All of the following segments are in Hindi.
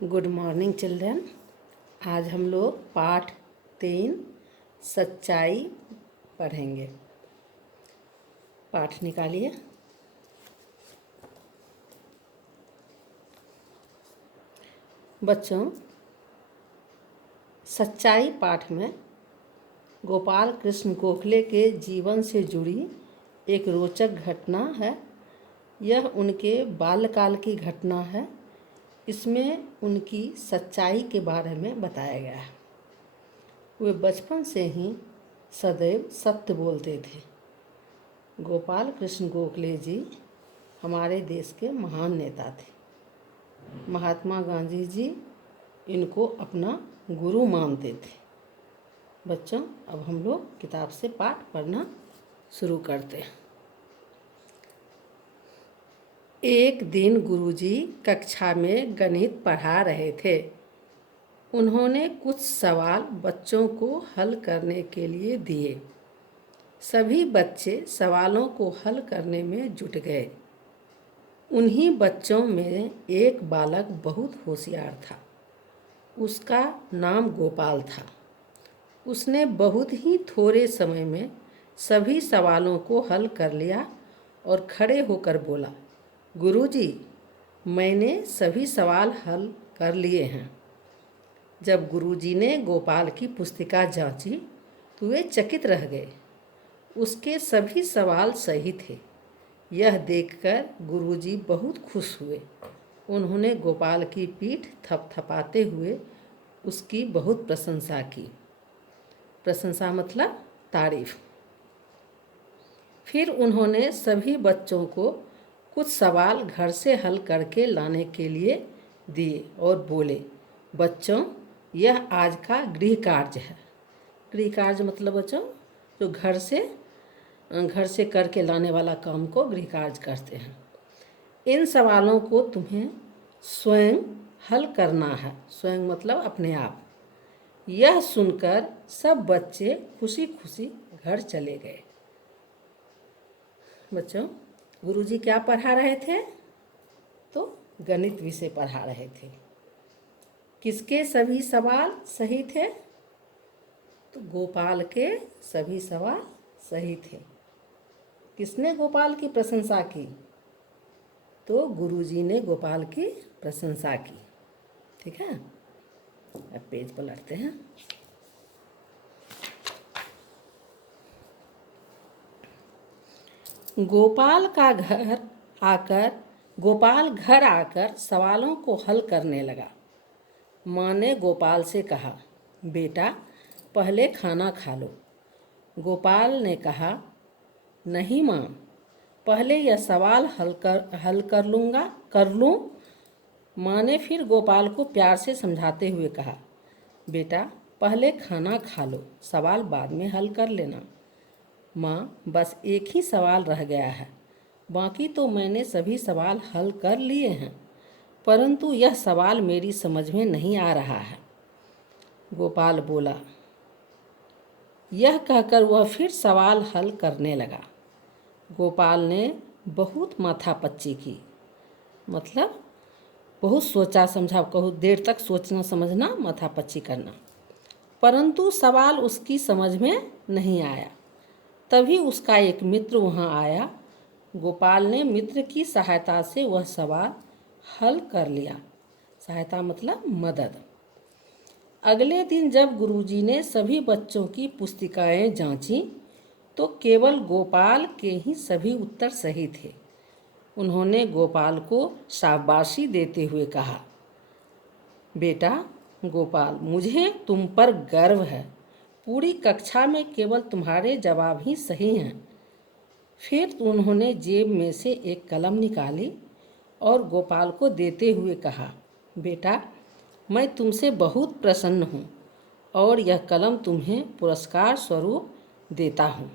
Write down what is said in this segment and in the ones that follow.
Good morning children. आज हम लोग पाठ 3 सच्चाई पढ़ेंगे। पाठ निकालिए। बच्चों, सच्चाई पाठ में गोपाल कृष्ण गोखले के जीवन से जुड़ी एक रोचक घटना है। यह उनके बाल्यकाल की घटना है। इसमें उनकी सच्चाई के बारे में बताया गया है। वे बचपन से ही सदैव सत्य बोलते थे। गोपाल कृष्ण गोखले जी हमारे देश के महान नेता थे। महात्मा गांधी जी इनको अपना गुरु मानते थे। बच्चों, अब हम लोग किताब से पाठ पढ़ना शुरू करते हैं। एक दिन गुरुजी कक्षा में गणित पढ़ा रहे थे। उन्होंने कुछ सवाल बच्चों को हल करने के लिए दिए। सभी बच्चे सवालों को हल करने में जुट गए। उन्हीं बच्चों में एक बालक बहुत होशियार था। उसका नाम गोपाल था। उसने बहुत ही थोड़े समय में सभी सवालों को हल कर लिया और खड़े होकर बोला, गुरुजी, मैंने सभी सवाल हल कर लिए हैं। जब गुरुजी ने गोपाल की पुस्तिका जांची तो वे चकित रह गए। उसके सभी सवाल सही थे। यह देखकर गुरुजी बहुत खुश हुए। उन्होंने गोपाल की पीठ थपथपाते हुए उसकी बहुत प्रशंसा की। प्रशंसा मतलब तारीफ। फिर उन्होंने सभी बच्चों को कुछ सवाल घर से हल करके लाने के लिए दिए और बोले, बच्चों, यह आज का गृह कार्य है। गृह कार्य मतलब बच्चों जो घर से करके लाने वाला काम को गृह कार्य कहते हैं। इन सवालों को तुम्हें स्वयं हल करना है। स्वयं मतलब अपने आप। यह सुनकर सब बच्चे खुशी खुशी घर चले गए। बच्चों, गुरुजी क्या पढ़ा रहे थे? तो गणित विषय पढ़ा रहे थे। किसके सभी सवाल सही थे? तो गोपाल के सभी सवाल सही थे। किसने गोपाल की प्रशंसा की? तो गुरुजी ने गोपाल की प्रशंसा की। ठीक है, अब पेज पलटते हैं। गोपाल घर आकर सवालों को हल करने लगा। माँ ने गोपाल से कहा, बेटा, पहले खाना खा लो। गोपाल ने कहा, नहीं माँ, पहले यह सवाल हल कर लूँ। माँ ने फिर गोपाल को प्यार से समझाते हुए कहा, बेटा, पहले खाना खा लो, सवाल बाद में हल कर लेना। माँ, बस एक ही सवाल रह गया है। बाकी तो मैंने सभी सवाल हल कर लिए हैं, परंतु यह सवाल मेरी समझ में नहीं आ रहा है। गोपाल बोला। यह कहकर वह फिर सवाल हल करने लगा। गोपाल ने बहुत माथापच्ची की, मतलब बहुत सोचा समझा, बहुत देर तक सोचना समझना, माथापच्ची करना, परंतु सवाल उसकी समझ में नहीं आया। तभी उसका एक मित्र वहाँ आया। गोपाल ने मित्र की सहायता से वह सवाल हल कर लिया। सहायता मतलब मदद। अगले दिन जब गुरुजी ने सभी बच्चों की पुस्तिकाएं जांची तो केवल गोपाल के ही सभी उत्तर सही थे। उन्होंने गोपाल को शाबाशी देते हुए कहा, बेटा गोपाल, मुझे तुम पर गर्व है। पूरी कक्षा में केवल तुम्हारे जवाब ही सही हैं। फिर उन्होंने जेब में से एक कलम निकाली और गोपाल को देते हुए कहा, बेटा, मैं तुमसे बहुत प्रसन्न हूँ और यह कलम तुम्हें पुरस्कार स्वरूप देता हूँ।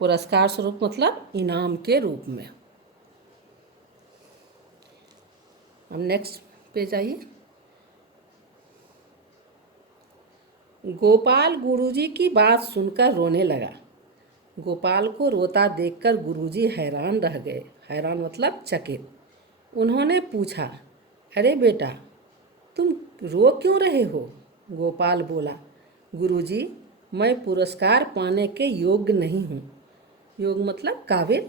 पुरस्कार स्वरूप मतलब इनाम के रूप में। अब नेक्स्ट पेज आइए। गोपाल गुरुजी की बात सुनकर रोने लगा। गोपाल को रोता देखकर गुरुजी हैरान रह गए। हैरान मतलब चकित। उन्होंने पूछा, अरे बेटा, तुम रो क्यों रहे हो? गोपाल बोला, गुरुजी, मैं पुरस्कार पाने के योग्य नहीं हूँ। योग्य मतलब काबिल।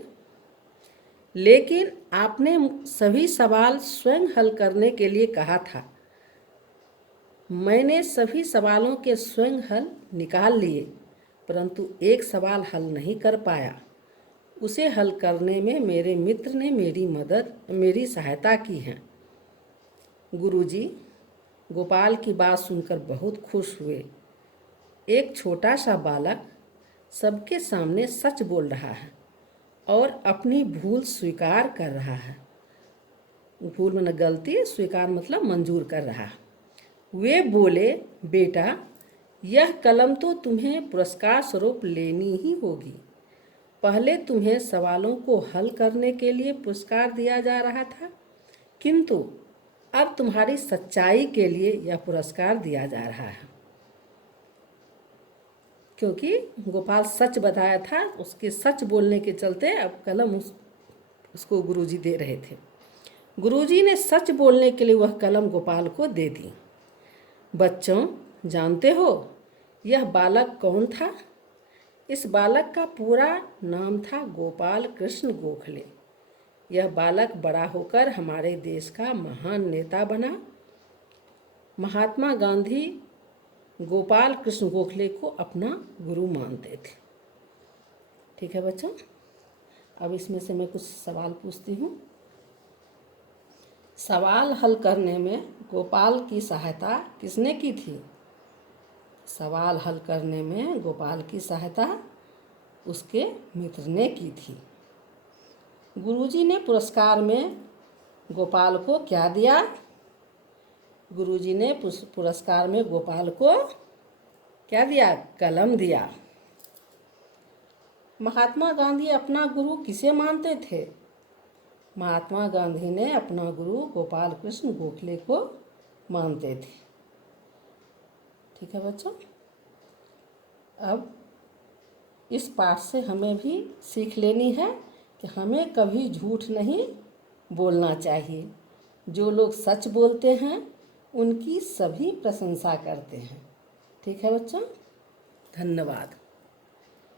लेकिन आपने सभी सवाल स्वयं हल करने के लिए कहा था। मैंने सभी सवालों के स्वयं हल निकाल लिए, परंतु एक सवाल हल नहीं कर पाया। उसे हल करने में मेरे मित्र ने मेरी सहायता की है। गुरुजी, गोपाल की बात सुनकर बहुत खुश हुए। एक छोटा सा बालक सबके सामने सच बोल रहा है और अपनी भूल स्वीकार कर रहा है। भूल मतलब गलती, स्वीकार मतलब मंजूर कर रहा है। वे बोले, बेटा, यह कलम तो तुम्हें पुरस्कार स्वरूप लेनी ही होगी। पहले तुम्हें सवालों को हल करने के लिए पुरस्कार दिया जा रहा था, किंतु अब तुम्हारी सच्चाई के लिए यह पुरस्कार दिया जा रहा है। क्योंकि गोपाल सच बताया था, उसके सच बोलने के चलते अब कलम उसको गुरुजी दे रहे थे। गुरुजी ने सच बोलने के लिए वह कलम गोपाल को दे दी। बच्चों, जानते हो यह बालक कौन था? इस बालक का पूरा नाम था गोपाल कृष्ण गोखले। यह बालक बड़ा होकर हमारे देश का महान नेता बना। महात्मा गांधी गोपाल कृष्ण गोखले को अपना गुरु मानते थे। ठीक है बच्चों, अब इसमें से मैं कुछ सवाल पूछती हूँ। सवाल हल करने में गोपाल की सहायता किसने की थी? सवाल हल करने में गोपाल की सहायता उसके मित्र ने की थी। गुरुजी ने पुरस्कार में गोपाल को क्या दिया? गुरुजी ने पुरस्कार में गोपाल को क्या दिया? कलम दिया। महात्मा गांधी अपना गुरु किसे मानते थे? महात्मा गांधी ने अपना गुरु गोपाल कृष्ण गोखले को मानते थे। ठीक है बच्चों, अब इस पाठ से हमें भी सीख लेनी है कि हमें कभी झूठ नहीं बोलना चाहिए। जो लोग सच बोलते हैं उनकी सभी प्रशंसा करते हैं। ठीक है बच्चों, धन्यवाद।